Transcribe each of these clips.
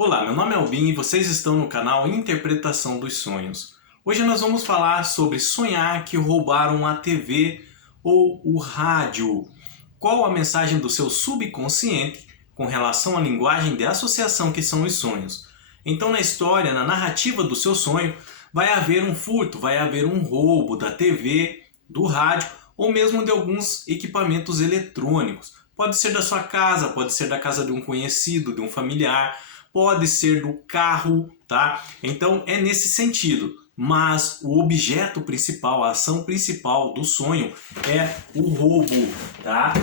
Olá, meu nome é Albin e vocês estão no canal Interpretação dos Sonhos. Hoje nós vamos falar sobre sonhar que roubaram a TV ou o rádio. Qual a mensagem do seu subconsciente com relação à linguagem de associação que são os sonhos? Então, na história, na narrativa do seu sonho, vai haver um furto, vai haver um roubo da TV, do rádio ou mesmo de alguns equipamentos eletrônicos. Pode ser da sua casa, pode ser da casa de um conhecido, de um familiar, pode ser do carro, tá? Então é nesse sentido. Mas o objeto principal, a ação principal do sonho é o roubo, tá?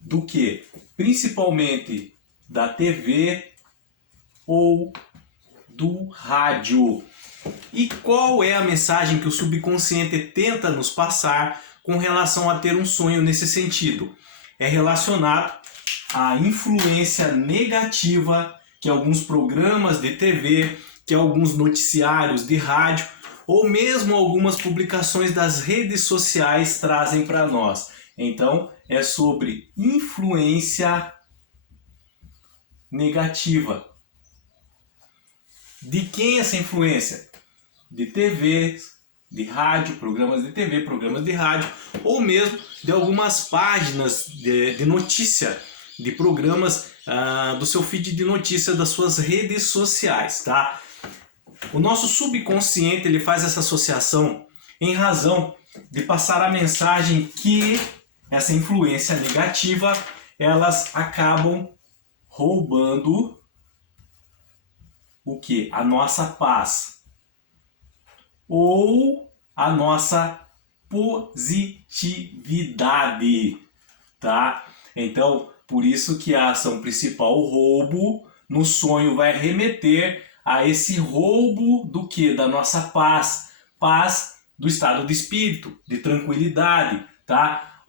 Do que? Principalmente da TV ou do rádio. E qual é a mensagem que o subconsciente tenta nos passar com relação a ter um sonho nesse sentido? É relacionado à influência negativa que alguns programas de TV, que alguns noticiários de rádio ou mesmo algumas publicações das redes sociais trazem para nós. Então, é sobre influência negativa. De quem essa influência? De TV, de rádio, programas de TV, programas de rádio, ou mesmo de algumas páginas de notícia, de programas do seu feed de notícia das suas redes sociais, tá? O nosso subconsciente ele faz essa associação em razão de passar a mensagem que essa influência negativa elas acabam roubando o que? A nossa paz ou a nossa positividade, tá? Então, por isso que a ação principal, o roubo, no sonho vai remeter a esse roubo do que? Da nossa paz. Paz do estado de espírito, de tranquilidade, tá?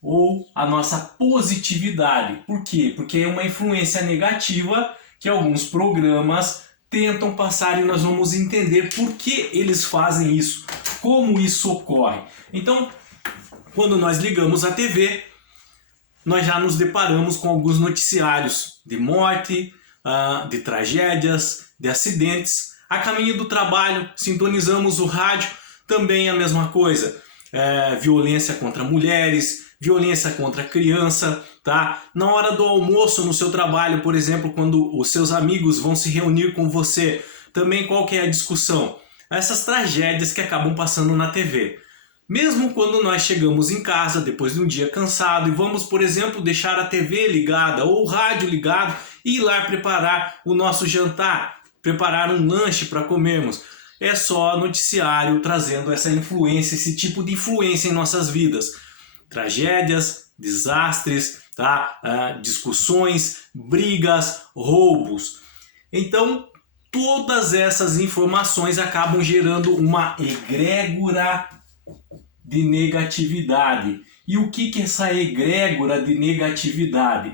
Ou a nossa positividade. Por quê? Porque é uma influência negativa que alguns programas tentam passar e nós vamos entender por que eles fazem isso, como isso ocorre. Então, quando nós ligamos a TV, nós já nos deparamos com alguns noticiários de morte, de tragédias, de acidentes. A caminho do trabalho, sintonizamos o rádio, também a mesma coisa. Violência contra mulheres, violência contra criança, tá? Na hora do almoço no seu trabalho, por exemplo, quando os seus amigos vão se reunir com você, também qual que é a discussão? Essas tragédias que acabam passando na TV. Mesmo quando nós chegamos em casa depois de um dia cansado e vamos, por exemplo, deixar a TV ligada ou o rádio ligado e ir lá preparar o nosso jantar, preparar um lanche para comermos. É só noticiário trazendo essa influência, esse tipo de influência em nossas vidas. Tragédias, desastres, tá? Discussões, brigas, roubos. Então, todas essas informações acabam gerando uma egrégora de negatividade. E o que é essa egrégora de negatividade?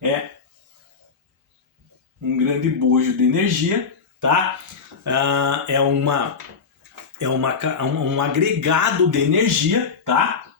É um grande bojo de energia, tá? É um agregado de energia, tá?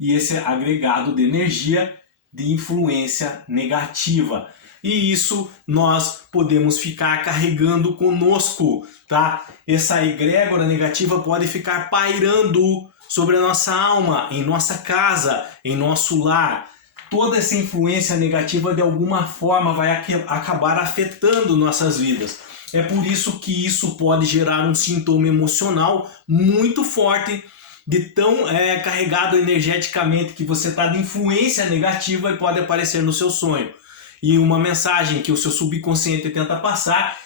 E esse agregado de energia de influência negativa. E isso nós podemos ficar carregando conosco, tá? Essa egrégora negativa pode ficar pairando sobre a nossa alma, em nossa casa, em nosso lar. Toda essa influência negativa de alguma forma vai acabar afetando nossas vidas. É por isso que isso pode gerar um sintoma emocional muito forte, de tão carregado energeticamente que você está de influência negativa e pode aparecer no seu sonho. E uma mensagem que o seu subconsciente tenta passar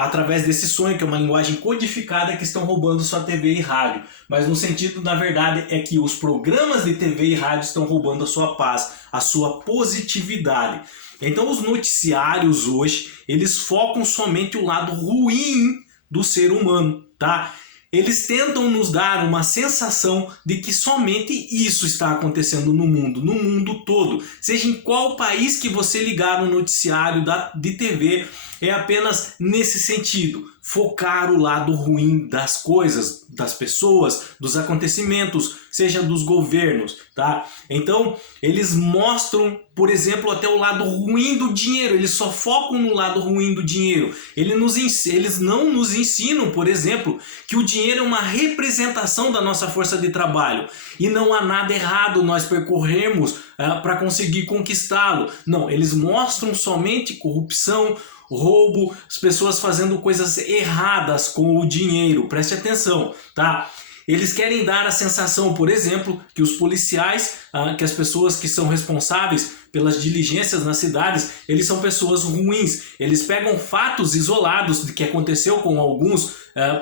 através desse sonho, que é uma linguagem codificada, que estão roubando sua TV e rádio. Mas no sentido, na verdade, é que os programas de TV e rádio estão roubando a sua paz, a sua positividade. Então os noticiários hoje, eles focam somente o lado ruim do ser humano, tá? Eles tentam nos dar uma sensação de que somente isso está acontecendo no mundo todo. Seja em qual país que você ligar no noticiário de TV, é apenas nesse sentido, focar o lado ruim das coisas, das pessoas, dos acontecimentos, seja dos governos, tá? Então, eles mostram, por exemplo, até o lado ruim do dinheiro, eles só focam no lado ruim do dinheiro. Eles não nos ensinam, por exemplo, que o dinheiro é uma representação da nossa força de trabalho e não há nada errado nós percorrermos para conseguir conquistá-lo. Não, eles mostram somente corrupção, roubo, as pessoas fazendo coisas erradas com o dinheiro. Preste atenção, tá? Eles querem dar a sensação, por exemplo, que os policiais, que as pessoas que são responsáveis pelas diligências nas cidades, eles são pessoas ruins. Eles pegam fatos isolados de que aconteceu com alguns,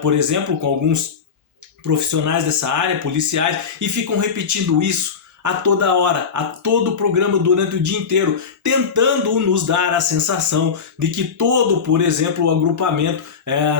por exemplo, com alguns profissionais dessa área, policiais, e ficam repetindo isso a toda hora, a todo programa durante o dia inteiro, tentando nos dar a sensação de que todo, por exemplo, o agrupamento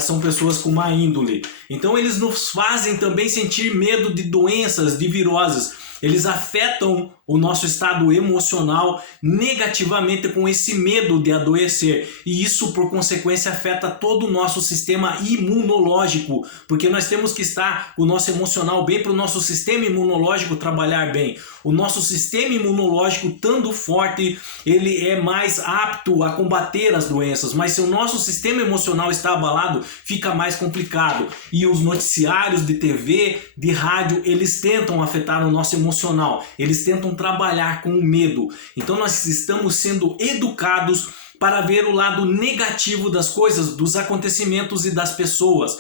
são pessoas com má índole. Então eles nos fazem também sentir medo de doenças, de viroses. Eles afetam o nosso estado emocional negativamente com esse medo de adoecer. E isso, por consequência, afeta todo o nosso sistema imunológico. Porque nós temos que estar o nosso emocional bem para o nosso sistema imunológico trabalhar bem. O nosso sistema imunológico, estando forte, ele é mais apto a combater as doenças. Mas se o nosso sistema emocional está abalado, fica mais complicado. E os noticiários de TV, de rádio, eles tentam afetar o nosso emocional. Eles tentam trabalhar com o medo. Então nós estamos sendo educados para ver o lado negativo das coisas, dos acontecimentos e das pessoas.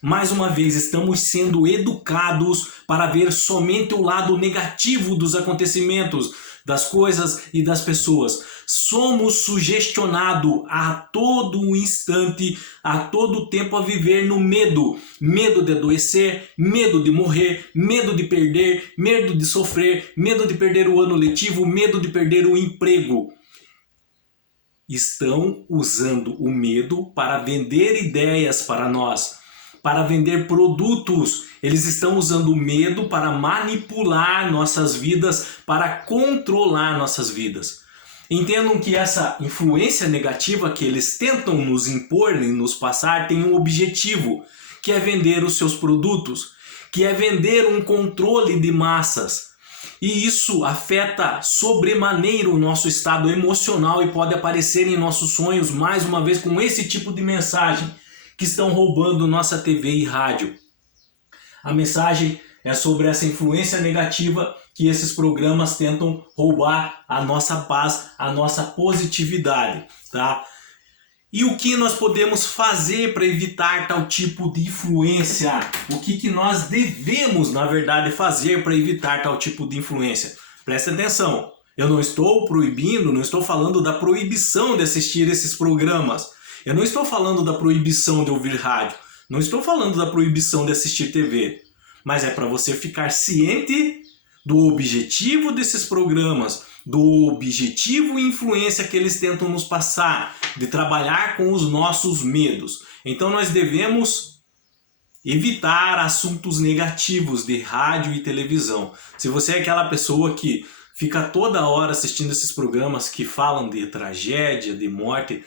Mais uma vez, estamos sendo educados para ver somente o lado negativo dos acontecimentos, das coisas e das pessoas. Somos sugestionados a todo instante, a todo tempo a viver no medo. Medo de adoecer, medo de morrer, medo de perder, medo de sofrer, medo de perder o ano letivo, medo de perder o emprego. Estão usando o medo para vender ideias para nós, para vender produtos. Eles estão usando o medo para manipular nossas vidas, para controlar nossas vidas. Entendam que essa influência negativa que eles tentam nos impor e nos passar tem um objetivo, que é vender os seus produtos, que é vender um controle de massas. E isso afeta sobremaneira o nosso estado emocional e pode aparecer em nossos sonhos, mais uma vez, com esse tipo de mensagem que estão roubando nossa TV e rádio. A mensagem é sobre essa influência negativa que esses programas tentam roubar a nossa paz, a nossa positividade, tá? E o que nós podemos fazer para evitar tal tipo de influência? O que nós devemos, na verdade, fazer para evitar tal tipo de influência? Preste atenção, eu não estou proibindo, não estou falando da proibição de assistir esses programas. Eu não estou falando da proibição de ouvir rádio, não estou falando da proibição de assistir TV, mas é para você ficar ciente do objetivo desses programas, do objetivo e influência que eles tentam nos passar, de trabalhar com os nossos medos. Então nós devemos evitar assuntos negativos de rádio e televisão. Se você é aquela pessoa que fica toda hora assistindo esses programas que falam de tragédia, de morte,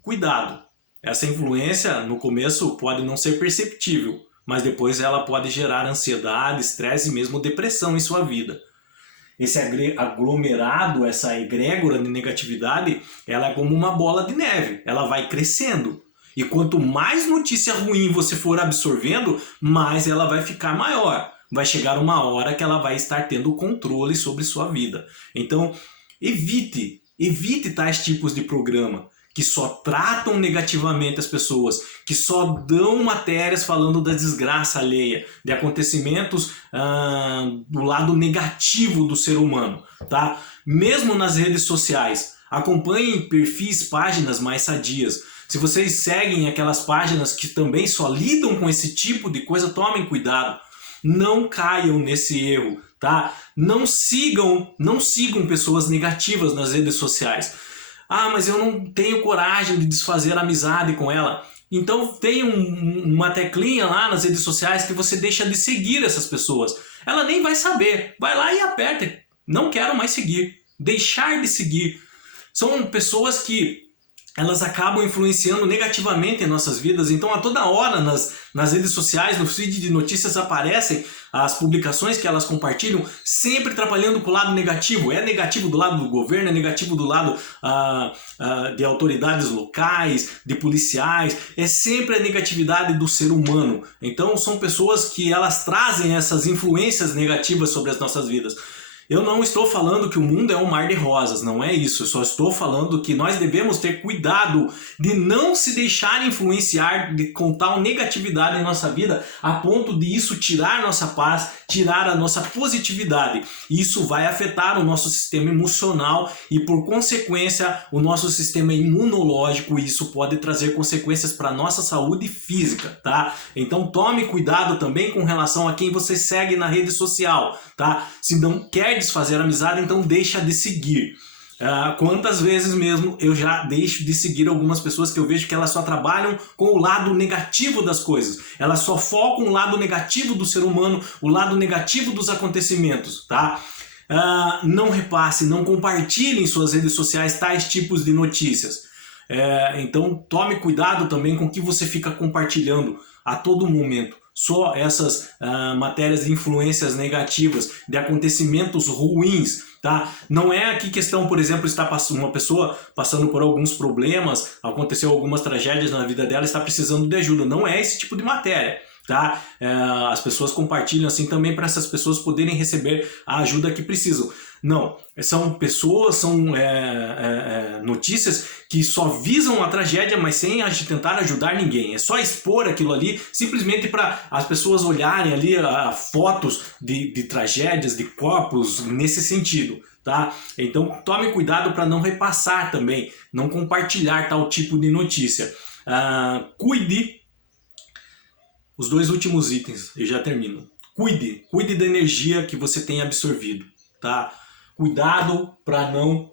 cuidado. Essa influência no começo pode não ser perceptível, mas depois ela pode gerar ansiedade, estresse e mesmo depressão em sua vida. Esse aglomerado, essa egrégora de negatividade, ela é como uma bola de neve, ela vai crescendo. E quanto mais notícia ruim você for absorvendo, mais ela vai ficar maior. Vai chegar uma hora que ela vai estar tendo controle sobre sua vida. Então, evite tais tipos de programa que só tratam negativamente as pessoas, que só dão matérias falando da desgraça alheia, de acontecimentos do lado negativo do ser humano, tá? Mesmo nas redes sociais, acompanhem perfis, páginas mais sadias. Se vocês seguem aquelas páginas que também só lidam com esse tipo de coisa, tomem cuidado. Não caiam nesse erro, tá? Não sigam pessoas negativas nas redes sociais. Ah, mas eu não tenho coragem de desfazer a amizade com ela. Então tem uma teclinha lá nas redes sociais que você deixa de seguir essas pessoas. Ela nem vai saber. Vai lá e aperta. Não quero mais seguir. Deixar de seguir. São pessoas que elas acabam influenciando negativamente em nossas vidas. Então, a toda hora nas redes sociais, no feed de notícias, aparecem as publicações que elas compartilham, sempre trabalhando com o lado negativo. É negativo do lado do governo, é negativo do lado de autoridades locais, de policiais. É sempre a negatividade do ser humano. Então, são pessoas que elas trazem essas influências negativas sobre as nossas vidas. Eu não estou falando que o mundo é um mar de rosas, não é isso. Eu só estou falando que nós devemos ter cuidado de não se deixar influenciar com tal negatividade em nossa vida, a ponto de isso tirar nossa paz, tirar a nossa positividade. Isso vai afetar o nosso sistema emocional e, por consequência, o nosso sistema imunológico, e isso pode trazer consequências para a nossa saúde física, tá? Então tome cuidado também com relação a quem você segue na rede social, tá? Se não quer desfazer a amizade, então deixa de seguir. Quantas vezes mesmo eu já deixo de seguir algumas pessoas que eu vejo que elas só trabalham com o lado negativo das coisas. Elas só focam o lado negativo do ser humano, o lado negativo dos acontecimentos, tá? Não repasse, não compartilhe em suas redes sociais tais tipos de notícias. Então tome cuidado também com o que você fica compartilhando a todo momento. Só essas matérias de influências negativas, de acontecimentos ruins, tá? Não é aqui questão, por exemplo, está uma pessoa passando por alguns problemas, aconteceu algumas tragédias na vida dela, está precisando de ajuda. Não é esse tipo de matéria, tá? As pessoas compartilham assim também para essas pessoas poderem receber a ajuda que precisam. Não, são pessoas, são notícias que só visam a tragédia, mas sem tentar ajudar ninguém. É só expor aquilo ali, simplesmente para as pessoas olharem ali fotos de tragédias, de corpos, nesse sentido, tá? Então tome cuidado para não repassar também, não compartilhar tal tipo de notícia. Cuide, os dois últimos itens, eu já termino. Cuide da energia que você tem absorvido, tá? Cuidado para não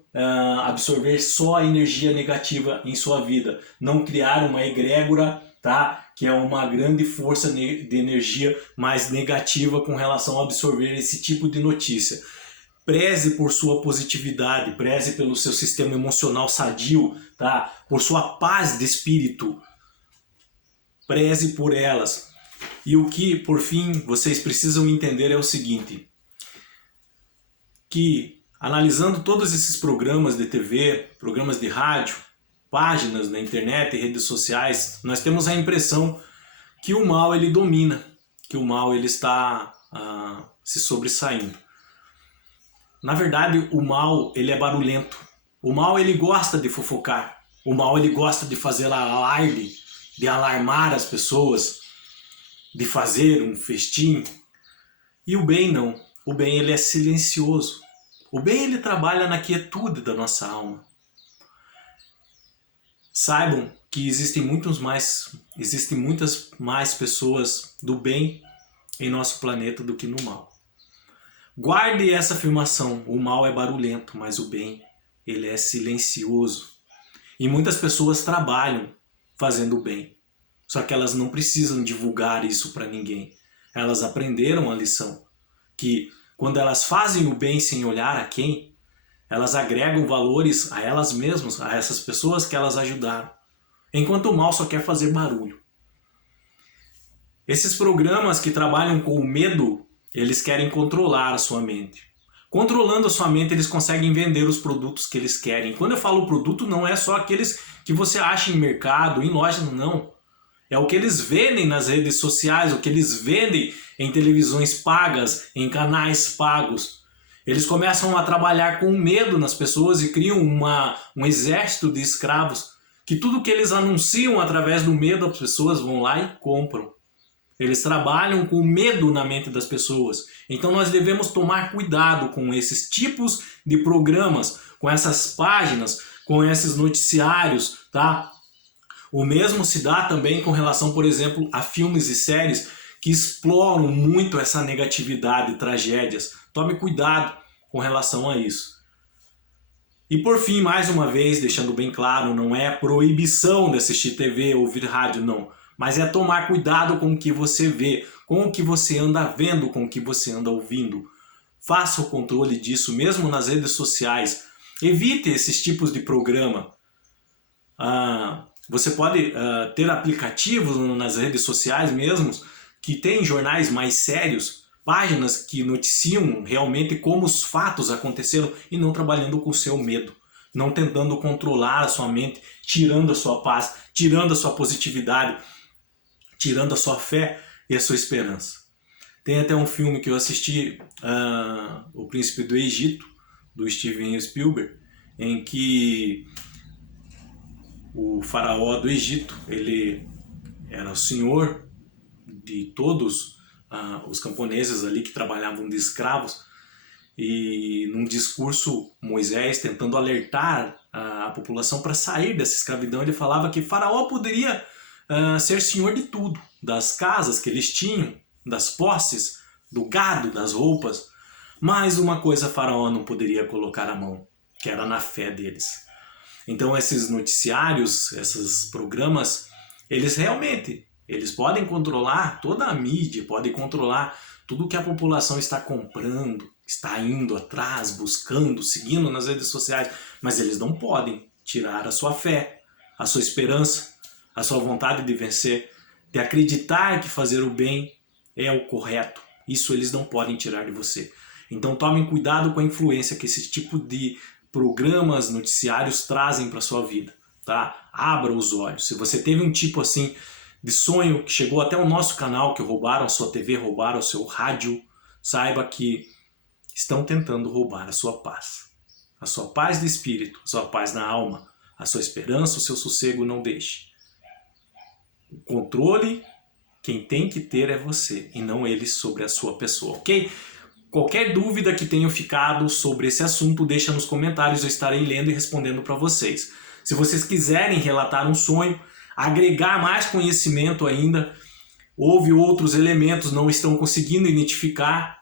absorver só a energia negativa em sua vida. Não criar uma egrégora, tá? Que é uma grande força de energia mais negativa com relação a absorver esse tipo de notícia. Preze por sua positividade, preze pelo seu sistema emocional sadio, tá? Por sua paz de espírito. Preze por elas. E o que, por fim, vocês precisam entender é o seguinte, que analisando todos esses programas de TV, programas de rádio, páginas na internet e redes sociais, nós temos a impressão que o mal ele domina, que o mal ele está se sobressaindo. Na verdade, o mal ele é barulhento. O mal ele gosta de fofocar. O mal ele gosta de fazer alarde, de alarmar as pessoas, de fazer um festim. E o bem não. O bem ele é silencioso. O bem ele trabalha na quietude da nossa alma. Saibam que existem muitas mais pessoas do bem em nosso planeta do que no mal. Guarde essa afirmação, o mal é barulhento, mas o bem ele é silencioso. E muitas pessoas trabalham fazendo o bem, só que elas não precisam divulgar isso para ninguém. Elas aprenderam a lição, que quando elas fazem o bem sem olhar a quem, elas agregam valores a elas mesmas, a essas pessoas que elas ajudaram. Enquanto o mal só quer fazer barulho. Esses programas que trabalham com o medo, eles querem controlar a sua mente. Controlando a sua mente, eles conseguem vender os produtos que eles querem. Quando eu falo produto, não é só aqueles que você acha em mercado, em lojas, não. É o que eles vendem nas redes sociais, o que eles vendem em televisões pagas, em canais pagos. Eles começam a trabalhar com medo nas pessoas e criam um exército de escravos que tudo que eles anunciam através do medo, as pessoas vão lá e compram. Eles trabalham com medo na mente das pessoas. Então nós devemos tomar cuidado com esses tipos de programas, com essas páginas, com esses noticiários, tá? O mesmo se dá também com relação, por exemplo, a filmes e séries que exploram muito essa negatividade e tragédias. Tome cuidado com relação a isso. E por fim, mais uma vez, deixando bem claro, não é proibição de assistir TV ou ouvir rádio, não. Mas é tomar cuidado com o que você vê, com o que você anda vendo, com o que você anda ouvindo. Faça o controle disso mesmo nas redes sociais. Evite esses tipos de programa. Você pode ter aplicativos nas redes sociais mesmo, que tem jornais mais sérios, páginas que noticiam realmente como os fatos aconteceram e não trabalhando com o seu medo, não tentando controlar a sua mente, tirando a sua paz, tirando a sua positividade, tirando a sua fé e a sua esperança. Tem até um filme que eu assisti, O Príncipe do Egito, do Steven Spielberg, em que o faraó do Egito, ele era o senhor de todos os camponeses ali que trabalhavam de escravos, e num discurso Moisés tentando alertar a população para sair dessa escravidão, ele falava que faraó poderia ser senhor de tudo, das casas que eles tinham, das posses, do gado, das roupas, mas uma coisa faraó não poderia colocar a mão, que era na fé deles. Então esses noticiários, esses programas, eles realmente, eles podem controlar toda a mídia, podem controlar tudo que a população está comprando, está indo atrás, buscando, seguindo nas redes sociais, mas eles não podem tirar a sua fé, a sua esperança, a sua vontade de vencer, de acreditar que fazer o bem é o correto. Isso eles não podem tirar de você. Então tomem cuidado com a influência que esse tipo de programas, noticiários trazem para sua vida, tá? Abra os olhos. Se você teve um tipo assim de sonho que chegou até o nosso canal, que roubaram a sua TV, roubaram o seu rádio, saiba que estão tentando roubar a sua paz de espírito, a sua paz na alma, a sua esperança, o seu sossego, não deixe. O controle, quem tem que ter é você e não eles sobre a sua pessoa, ok? Qualquer dúvida que tenha ficado sobre esse assunto, deixa nos comentários, eu estarei lendo e respondendo para vocês. Se vocês quiserem relatar um sonho, agregar mais conhecimento ainda, houve outros elementos, não estão conseguindo identificar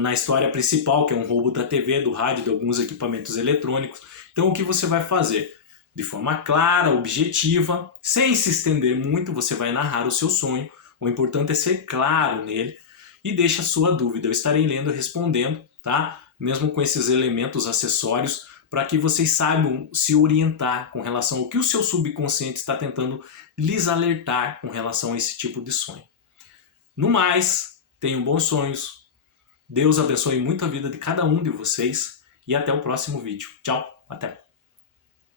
na história principal, que é um roubo da TV, do rádio, de alguns equipamentos eletrônicos. Então o que você vai fazer? De forma clara, objetiva, sem se estender muito, você vai narrar o seu sonho. O importante é ser claro nele e deixa a sua dúvida. Eu estarei lendo e respondendo, tá? Mesmo com esses elementos acessórios, para que vocês saibam se orientar com relação ao que o seu subconsciente está tentando lhes alertar com relação a esse tipo de sonho. No mais, tenham bons sonhos. Deus abençoe muito a vida de cada um de vocês e até o próximo vídeo. Tchau, até!